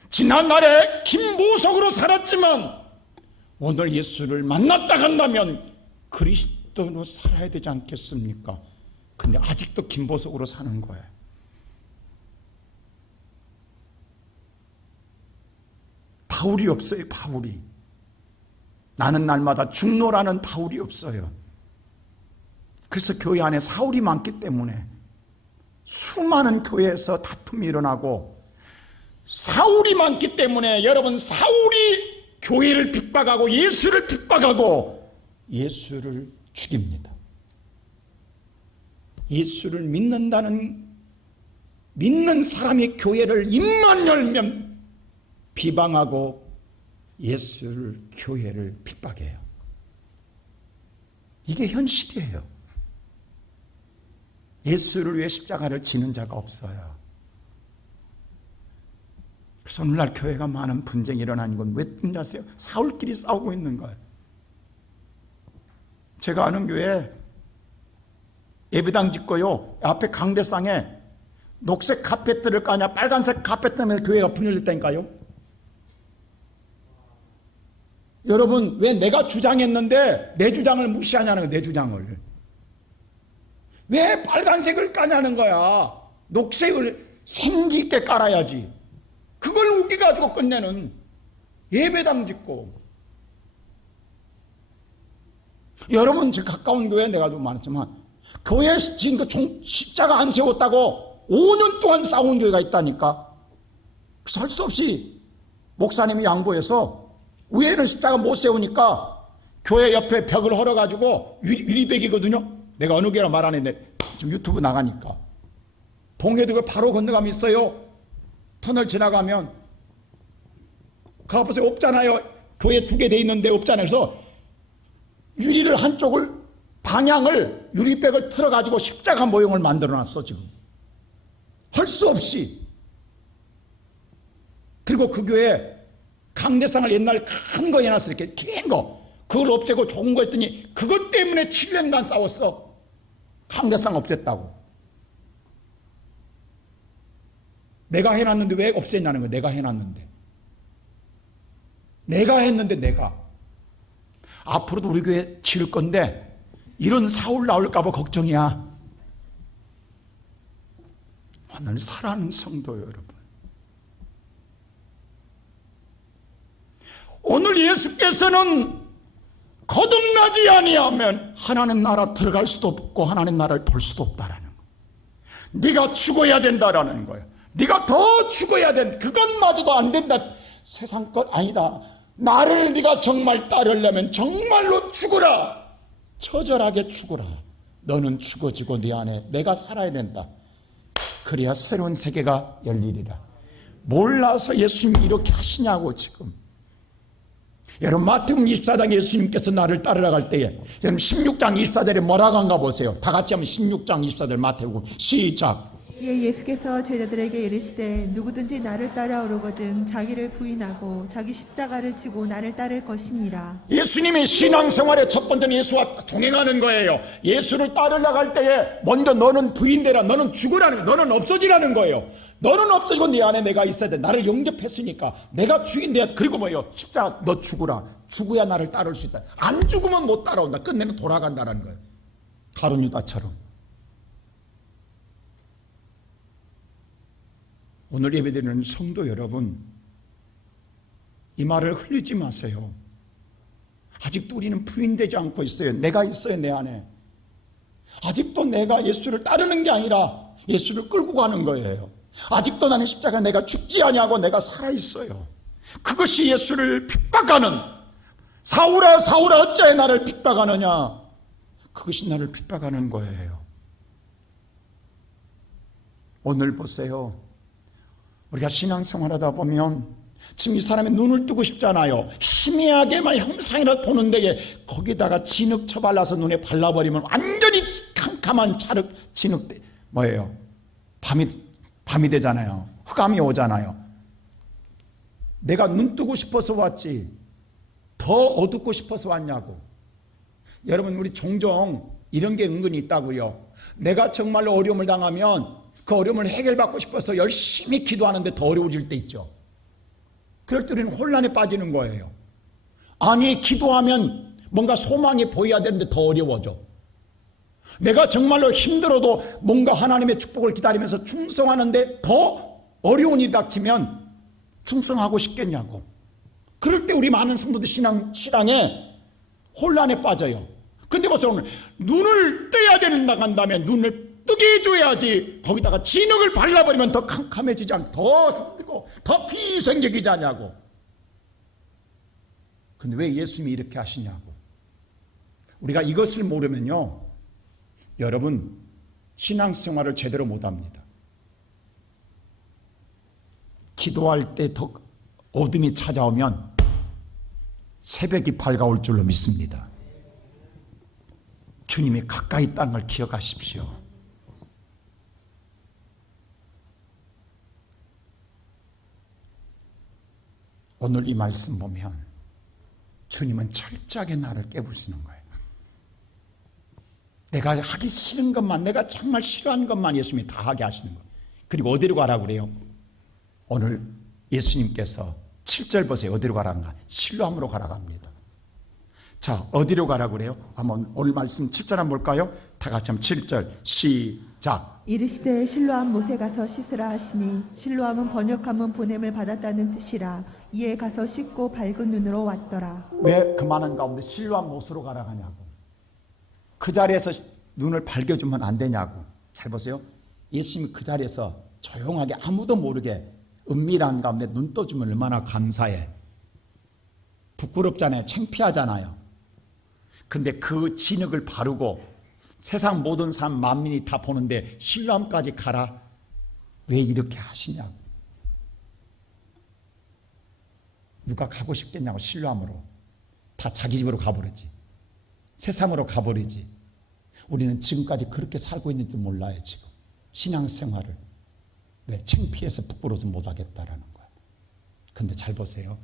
지난날에 김보석으로 살았지만 오늘 예수를 만났다 한다면 그리스도로 살아야 되지 않겠습니까? 근데 아직도 김보석으로 사는 거예요. 바울이 없어요. 바울이. 나는 날마다 죽노라는 바울이 없어요. 그래서 교회 안에 사울이 많기 때문에 수많은 교회에서 다툼이 일어나고, 사울이 많기 때문에 여러분, 사울이 교회를 핍박하고 예수를 핍박하고 예수를 죽입니다. 예수를 믿는 사람이 교회를 입만 열면 비방하고 예수를, 교회를 핍박해요. 이게 현실이에요. 예수를 위해 십자가를 지는 자가 없어요. 그래서 오늘날 교회가 많은 분쟁이 일어나는 건 왜 그런지 아세요? 사울끼리 싸우고 있는 거예요. 제가 아는 교회 예배당 짓고요, 앞에 강대상에 녹색 카펫들을 까냐 빨간색 카펫 때문에 교회가 분열됐다니까요. 여러분, 왜 내가 주장했는데 내 주장을 무시하냐는 거예요. 내 주장을 왜 빨간색을 까냐는 거야. 녹색을 생기 있게 깔아야지. 그걸 우겨가지고 끝내는 예배당 짓고. 여러분, 제 가까운 교회 내가 좀 많았지만 교회 지금 그 십자가 안 세웠다고 5년 동안 싸운 교회가 있다니까. 그래서 할 수 없이 목사님이 양보해서 위에는 십자가 못 세우니까 교회 옆에 벽을 헐어가지고 유리벽이거든요. 내가 어느 교회라 말 안 했는데 지금 유튜브 나가니까 동해도 그 바로 건너가면 있어요. 터널 지나가면 그 앞에서 없잖아요. 교회 2개 돼 있는데 없잖아요. 그래서 유리를 한쪽을 방향을 유리백을 틀어가지고 십자가 모형을 만들어놨어. 지금 할 수 없이. 그리고 그 교회 강대상을 옛날 큰 거 해놨어. 이렇게 긴 거. 그걸 없애고 좋은 거 했더니 그것 때문에 7년간 싸웠어. 강대상 없앴다고. 내가 해놨는데 왜 없앴냐는 거야. 내가 해놨는데. 내가 했는데 내가. 앞으로도 우리 교회 지을 건데 이런 사울 나올까 봐 걱정이야. 오늘 사랑하는 성도 여러분, 오늘 예수께서는 거듭나지 아니하면 하나님 나라 들어갈 수도 없고 하나님 나라를 볼 수도 없다라는 거야. 네가 죽어야 된다라는 거야. 네가 더 죽어야 된다. 그것마저도 안 된다. 세상 것 아니다. 나를 네가 정말 따르려면 정말로 죽어라. 처절하게 죽어라. 너는 죽어지고 네 안에 내가 살아야 된다. 그래야 새로운 세계가 열리리라. 몰라서 예수님이 이렇게 하시냐고. 지금 여러분, 마태복음 24장에 예수님께서 나를 따르라갈 때에 여러분 16장 24절에 뭐라고 한가 보세요. 다 같이 하면 16장 24절 마태복음 시작. 예, 예수께서 제자들에게 이르시되 누구든지 나를 따라오려거든 자기를 부인하고 자기 십자가를 지고 나를 따를 것이니라. 예수님의 신앙생활의 첫 번째는 예수와 동행하는 거예요. 예수를 따르려고 할 때에 먼저 너는 부인되라. 너는 죽으라는 거예요. 너는 없어지라는 거예요. 너는 없어지고 네 안에 내가 있어야 돼. 나를 영접했으니까 내가 주인 돼야. 그리고 뭐예요? 십자가 너 죽으라. 죽어야 나를 따를 수 있다. 안 죽으면 못 따라온다. 끝내면 돌아간다는 거예요. 가룟 유다처럼. 오늘 예배드리는 성도 여러분, 이 말을 흘리지 마세요. 아직도 우리는 부인되지 않고 있어요. 내가 있어요. 내 안에. 아직도 내가 예수를 따르는 게 아니라 예수를 끌고 가는 거예요. 아직도 나는 십자가 내가 죽지 아니하고 내가 살아있어요. 그것이 예수를 핍박하는, 사울아 사울아 어찌하여 나를 핍박하느냐, 그것이 나를 핍박하는 거예요. 오늘 보세요. 우리가 신앙생활하다 보면 지금 이 사람의 눈을 뜨고 싶잖아요. 희미하게만 형상이라도 보는 데에 거기다가 진흙 쳐발라서 눈에 발라버리면 완전히 캄캄한 진흙 뭐예요? 밤이 되잖아요. 흑암이 오잖아요. 내가 눈 뜨고 싶어서 왔지 더 어둡고 싶어서 왔냐고. 여러분, 우리 종종 이런 게 은근히 있다고요. 내가 정말로 어려움을 당하면 그 어려움을 해결받고 싶어서 열심히 기도하는데 더 어려워질 때 있죠. 그럴 때 우리는 혼란에 빠지는 거예요. 아니, 기도하면 뭔가 소망이 보여야 되는데 더 어려워져. 내가 정말로 힘들어도 뭔가 하나님의 축복을 기다리면서 충성하는데 더 어려운 일이 닥치면 충성하고 싶겠냐고. 그럴 때 우리 많은 성도들 신앙에 혼란에 빠져요. 근데 벌써 오늘 눈을 떠야 된다고 한다면 눈을 뜨게 해줘야지. 거기다가 진흙을 발라버리면 더 캄캄해지지 않고 더 힘들고 더 비생적이지 않냐고. 근데 왜 예수님이 이렇게 하시냐고. 우리가 이것을 모르면요, 여러분 신앙생활을 제대로 못합니다. 기도할 때 더 어둠이 찾아오면 새벽이 밝아올 줄로 믿습니다. 주님이 가까이 있다는 걸 기억하십시오. 오늘 이 말씀 보면 주님은 철저하게 나를 깨부시는 거예요. 내가 하기 싫은 것만, 내가 정말 싫어하는 것만 예수님이 다 하게 하시는 거예요. 그리고 어디로 가라고 그래요? 오늘 예수님께서 7절 보세요. 어디로 가라는가? 실로암으로 가라고 합니다. 자, 어디로 가라고 그래요? 한번 오늘 말씀 7절 한번 볼까요? 다 같이 한번 7절 시작. 이르시되 실로암 못에 가서 씻으라 하시니 실로암은 번역하면 보냄을 받았다는 뜻이라. 이에 가서 씻고 밝은 눈으로 왔더라. 왜 그 많은 가운데 실로암 못으로 가라고 하냐고. 그 자리에서 눈을 밝혀주면 안 되냐고. 잘 보세요. 예수님이 그 자리에서 조용하게 아무도 모르게 은밀한 가운데 눈 떠주면 얼마나 감사해. 부끄럽잖아요. 창피하잖아요. 근데 그 진흙을 바르고 세상 모든 사람 만민이 다 보는데 실로암까지 가라. 왜 이렇게 하시냐고. 누가 가고 싶겠냐고. 실로암으로. 다 자기 집으로 가버리지. 세상으로 가버리지. 우리는 지금까지 그렇게 살고 있는지 몰라요. 지금 신앙생활을. 왜? 창피해서 부끄러워서 못하겠다라는 거야. 근데 잘 보세요.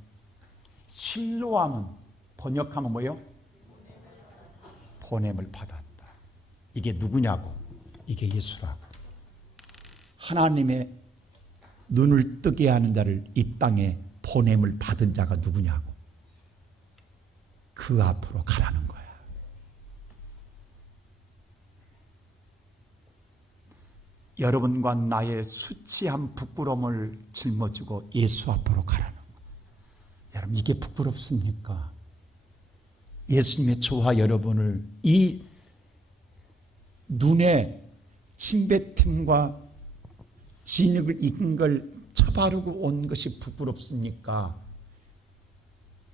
실로암은 번역하면 뭐예요? 보냄을 받았다. 이게 누구냐고. 이게 예수라고. 하나님의 눈을 뜨게 하는 자를 이 땅에 보냄을 받은 자가 누구냐고. 그 앞으로 가라는 거야. 여러분과 나의 수치한 부끄러움을 짊어지고 예수 앞으로 가라는 거야. 여러분, 이게 부끄럽습니까? 예수님의 저와 여러분을 이 눈에 침뱉음과 진흙을 익은 걸 쳐바르고 온 것이 부끄럽습니까?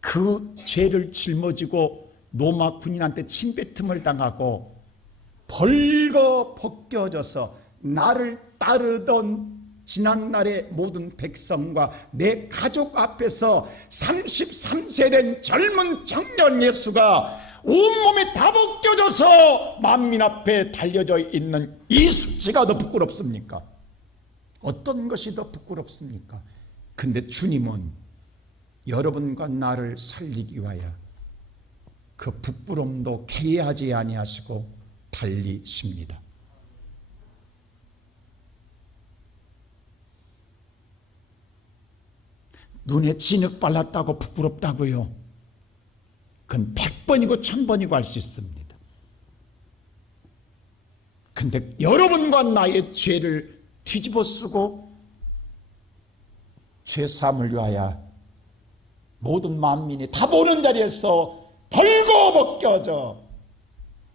그 죄를 짊어지고 로마 군인한테 침뱉음을 당하고 벌거 벗겨져서 나를 따르던 지난날의 모든 백성과 내 가족 앞에서 33세 된 젊은 청년 예수가 온몸이 다 벗겨져서 만민 앞에 달려져 있는 이 수치가 더 부끄럽습니까? 어떤 것이 더 부끄럽습니까? 근데 주님은 여러분과 나를 살리기 위하여 그 부끄러움도 개의하지 아니하시고 달리십니다. 눈에 진흙 발랐다고 부끄럽다고요? 그건 100번이고 1000번이고 할 수 있습니다. 근데 여러분과 나의 죄를 뒤집어 쓰고 죄사함을 위하여 모든 만민이 다 보는 자리에서 벌거벗겨져.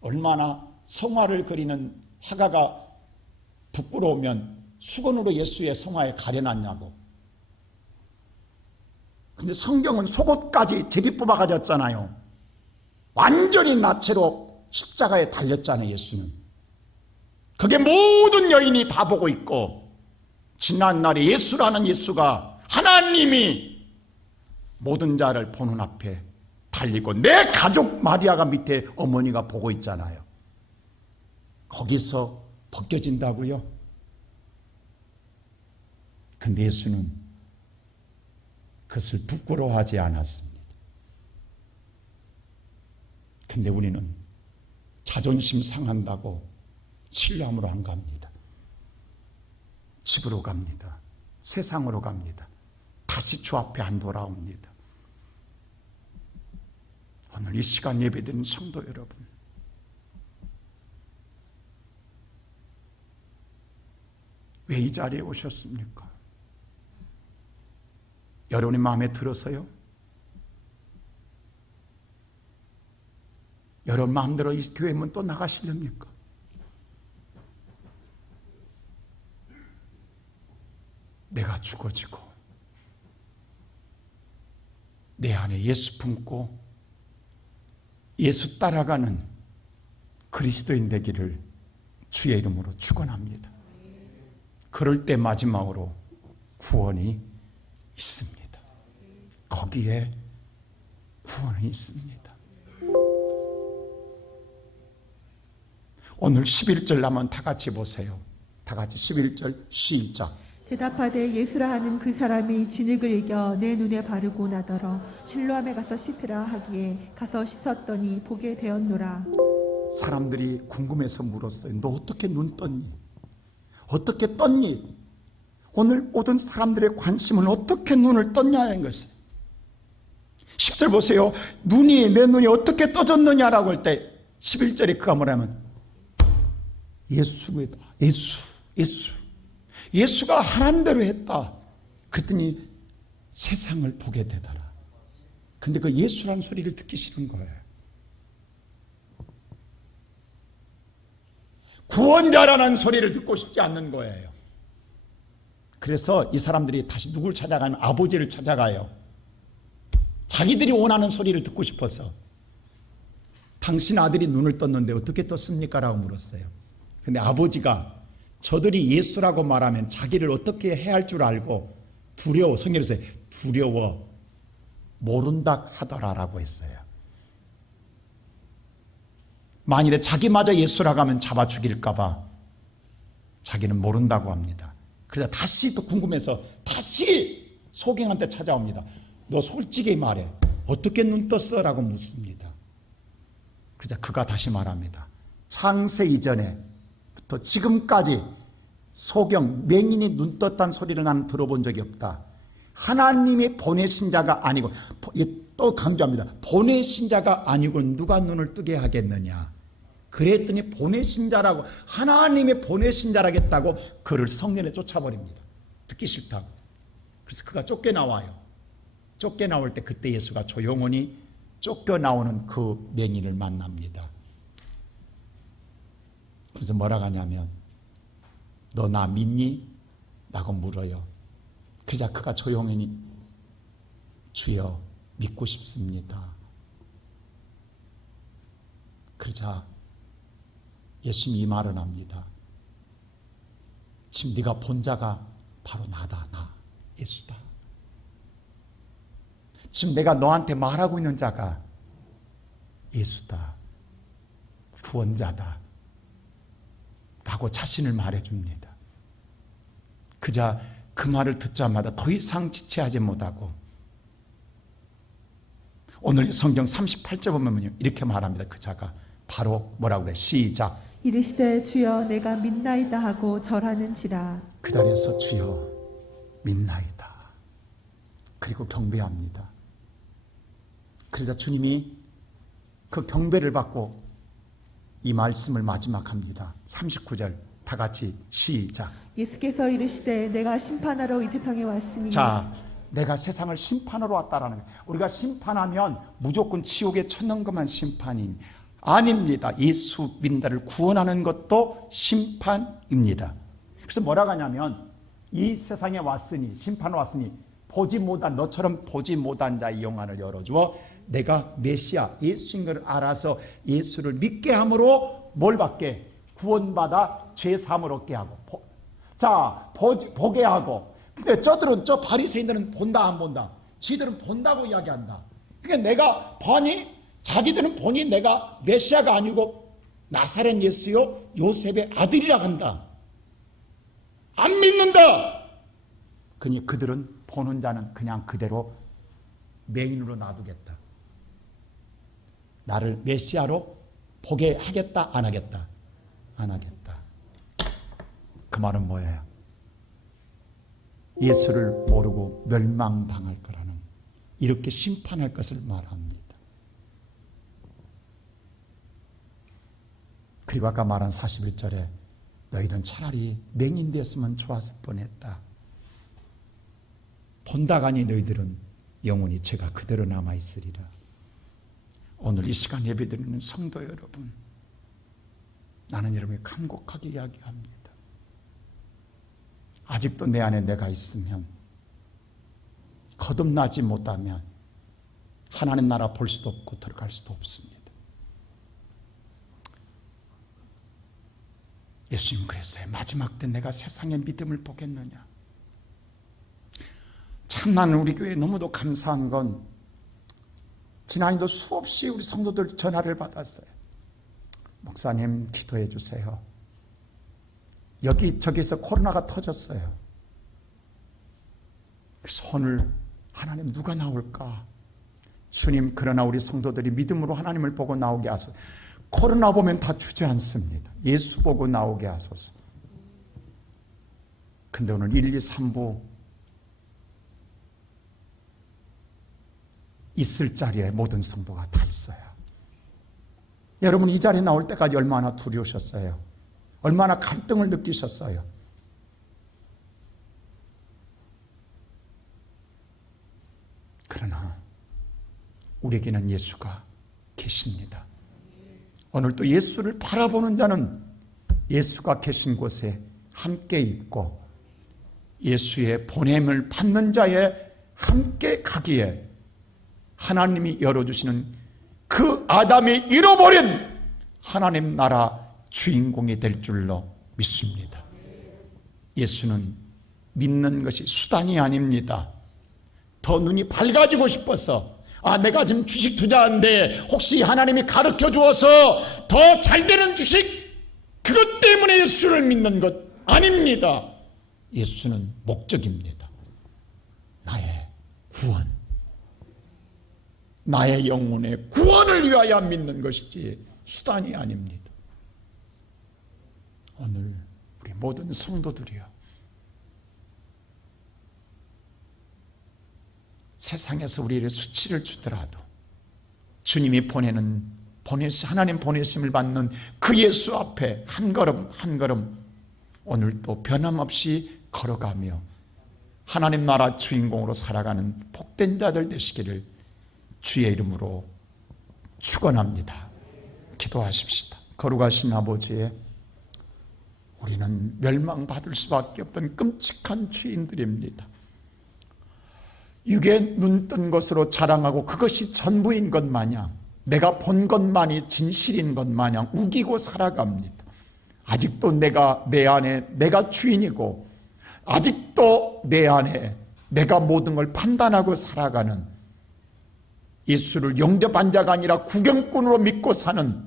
얼마나 성화를 그리는 화가가 부끄러우면 수건으로 예수의 성화에 가려놨냐고. 근데 성경은 속옷까지 제비 뽑아 가졌잖아요. 완전히 나체로 십자가에 달렸잖아요. 예수는. 그게 모든 여인이 다 보고 있고, 지난날에 예수라는 예수가 하나님이 모든 자를 보는 앞에 달리고 내 가족 마리아가 밑에 어머니가 보고 있잖아요. 거기서 벗겨진다고요? 근데 예수는 그것을 부끄러워하지 않았습니다. 근데 우리는 자존심 상한다고 실로암으로 안 갑니다. 집으로 갑니다. 세상으로 갑니다. 다시 주 앞에 안 돌아옵니다. 오늘 이 시간 예배드린 성도 여러분, 왜 이 자리에 오셨습니까? 여러분의 마음에 들어서요? 여러분 마음대로 이 교회 문 또 나가시렵니까? 내가 죽어지고 내 안에 예수 품고 예수 따라가는 그리스도인 되기를 주의 이름으로 축원합니다. 그럴 때 마지막으로 구원이 있습니다. 거기에 구원이 있습니다. 오늘 11절 한번 다 같이 보세요. 다 같이 11절 시작. 대답하되 예수라 하는 그 사람이 진흙을 이겨 내 눈에 바르고 나더러 실로암에 가서 씻으라 하기에 가서 씻었더니 보게 되었노라. 사람들이 궁금해서 물었어요. 너 어떻게 눈 떴니? 어떻게 떴니? 오늘 모든 사람들의 관심은 어떻게 눈을 떴냐는 것을. 10절 보세요. 내 눈이 어떻게 떠졌느냐라고 할 때 11절에 그가 뭐라면 예수다. 예수가 하라는 대로 했다. 그랬더니 세상을 보게 되더라. 근데 그 예수라는 소리를 듣기 싫은 거예요. 구원자라는 소리를 듣고 싶지 않는 거예요. 그래서 이 사람들이 다시 누굴 찾아가는 아버지를 찾아가요. 자기들이 원하는 소리를 듣고 싶어서. 당신 아들이 눈을 떴는데 어떻게 떴습니까? 라고 물었어요. 근데 아버지가 저들이 예수라고 말하면 자기를 어떻게 해야 할 줄 알고 두려워, 성경에서 두려워 모른다 하더라라고 했어요. 만일에 자기마저 예수라고 하면 잡아 죽일까 봐 자기는 모른다고 합니다. 그래서 다시 또 궁금해서 다시 소경한테 찾아옵니다. 너 솔직히 말해. 어떻게 눈 떴어? 라고 묻습니다. 그래서 그가 다시 말합니다. 창세 이전에부터 지금까지 소경, 맹인이 눈 떴다는 소리를 나는 들어본 적이 없다. 하나님이 보내신 자가 아니고, 또 강조합니다. 보내신 자가 아니고 누가 눈을 뜨게 하겠느냐. 그랬더니 보내신 자라고, 하나님이 보내신 자라겠다고 그를 성전에 쫓아버립니다. 듣기 싫다고. 그래서 그가 쫓겨나와요. 쫓겨나올 때 그때 예수가 조용히 쫓겨나오는 그 맹인을 만납니다. 그래서 뭐라고 하냐면 너 나 믿니? 라고 물어요. 그러자 그가 조용히 주여 믿고 싶습니다. 그러자 예수님이 이 말을 합니다. 지금 네가 본 자가 바로 나다. 나 예수다. 지금 내가 너한테 말하고 있는 자가 예수다. 구원자다. 라고 자신을 말해줍니다. 그자 그 말을 듣자마자 더 이상 지체하지 못하고 오늘 성경 38절 보면 이렇게 말합니다. 그 자가 바로 뭐라고 그래? 시작. 이르시되 주여 내가 믿나이다 하고 절하는지라. 그 자리에서 주여 믿나이다. 그리고 경배합니다. 그러자 주님이 그 경배를 받고 이 말씀을 마지막 합니다. 39절 다 같이 시작. 예수께서 이르시되 내가 심판하러 이 세상에 왔으니. 자, 내가 세상을 심판하러 왔다라는 거예요. 우리가 심판하면 무조건 지옥에 쳐넣는 것만 심판이 아닙니다. 예수 믿는다를 구원하는 것도 심판입니다. 그래서 뭐라고 하냐면 이 세상에 왔으니, 심판을 왔으니 보지 못한, 너처럼 보지 못한 자의 영안을 열어주어 내가 메시아 예수인 걸 알아서 예수를 믿게 함으로 뭘 받게? 구원받아 죄 사함을 얻게 하고. 자, 보게 하고. 근데 저 바리새인들은 본다 안 본다? 지들은 본다고 이야기한다. 그러니까 내가 보니, 자기들은 보니 내가 메시아가 아니고 나사렛 예수요 요셉의 아들이라 한다. 안 믿는다. 그니 그들은 보는 자는 그냥 그대로 맹인으로 놔두겠다. 나를 메시아로 보게 하겠다 안 하겠다? 안 하겠다. 그 말은 뭐예요? 예수를 모르고 멸망당할 거라는, 이렇게 심판할 것을 말합니다. 그리고 아까 말한 41절에 너희는 차라리 맹인 되었으면 좋았을 뻔했다. 본다가니 너희들은 영원히 죄가 그대로 남아있으리라. 오늘 이 시간 예배드리는 성도 여러분, 나는 여러분이 간곡하게 이야기합니다. 아직도 내 안에 내가 있으면, 거듭나지 못하면 하나님 나라 볼 수도 없고 들어갈 수도 없습니다. 예수님 그랬어요. 마지막 때 내가 세상의 믿음을 보겠느냐. 참 나는 우리 교회에 너무도 감사한 건 지난해도 수없이 우리 성도들 전화를 받았어요. 목사님 기도해 주세요. 여기저기서 코로나가 터졌어요. 그래서 오늘 하나님 누가 나올까? 주님, 그러나 우리 성도들이 믿음으로 하나님을 보고 나오게 하소서. 코로나 보면 다 주저앉습니다. 예수 보고 나오게 하소서. 근데 오늘 1, 2, 3부 있을 자리에 모든 성도가 다 있어요. 여러분, 이 자리에 나올 때까지 얼마나 두려우셨어요? 얼마나 갈등을 느끼셨어요? 그러나 우리에게는 예수가 계십니다. 오늘 또 예수를 바라보는 자는 예수가 계신 곳에 함께 있고 예수의 보냄을 받는 자에 함께 가기에 하나님이 열어주시는 그 아담이 잃어버린 하나님 나라 주인공이 될 줄로 믿습니다. 예수는 믿는 것이 수단이 아닙니다. 더 눈이 밝아지고 싶어서 내가 지금 주식 투자하는데 혹시 하나님이 가르쳐 주어서 더 잘 되는 주식 그것 때문에 예수를 믿는 것 아닙니다. 예수는 목적입니다. 나의 구원, 나의 영혼의 구원을 위하여 믿는 것이지 수단이 아닙니다. 오늘 우리 모든 성도들이요, 세상에서 우리에게 수치를 주더라도 주님이 하나님 보내심을 받는 그 예수 앞에 한 걸음 한 걸음 오늘도 변함없이 걸어가며 하나님 나라 주인공으로 살아가는 복된 자들 되시기를 주의 이름으로 축원합니다. 기도하십시다. 거룩하신 아버지, 우리는 멸망받을 수밖에 없던 끔찍한 죄인들입니다. 육에 눈뜬 것으로 자랑하고 그것이 전부인 것 마냥, 내가 본 것만이 진실인 것 마냥 우기고 살아갑니다. 아직도 내 안에 내가 주인이고 아직도 내 안에 내가 모든 걸 판단하고 살아가는, 예수를 영접한 자가 아니라 구경꾼으로 믿고 사는,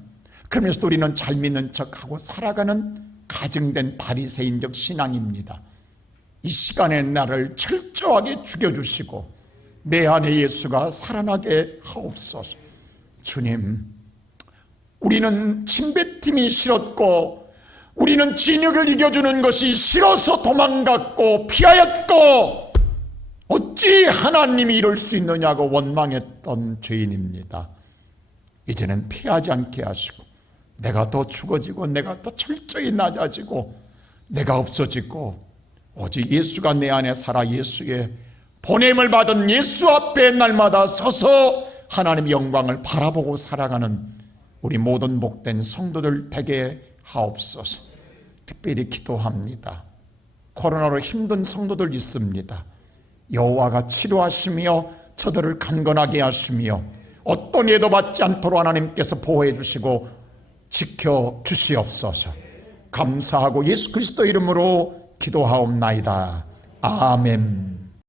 그러면서 우리는 잘 믿는 척하고 살아가는 가증된 바리새인적 신앙입니다. 이 시간에 나를 철저하게 죽여주시고 내 안에 예수가 살아나게 하옵소서. 주님, 우리는 침뱉음이 싫었고 우리는 진흙을 이겨주는 것이 싫어서 도망갔고 피하였고 어찌 하나님이 이럴 수 있느냐고 원망했던 죄인입니다. 이제는 피하지 않게 하시고 내가 더 죽어지고 내가 더 철저히 낮아지고 내가 없어지고 오직 예수가 내 안에 살아 예수의 보냄을 받은 예수 앞에 날마다 서서 하나님의 영광을 바라보고 살아가는 우리 모든 복된 성도들 되게 하옵소서. 특별히 기도합니다. 코로나로 힘든 성도들 있습니다. 여호와가 치료하시며 저들을 강건하게 하시며 어떤 예도 받지 않도록 하나님께서 보호해 주시고 지켜 주시옵소서. 감사하고 예수 그리스도 이름으로 기도하옵나이다. 아멘.